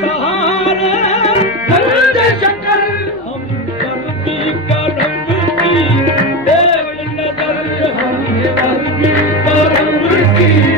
सहारे धनुज शकर हम धरती करम की एक नजर हम धरती करम की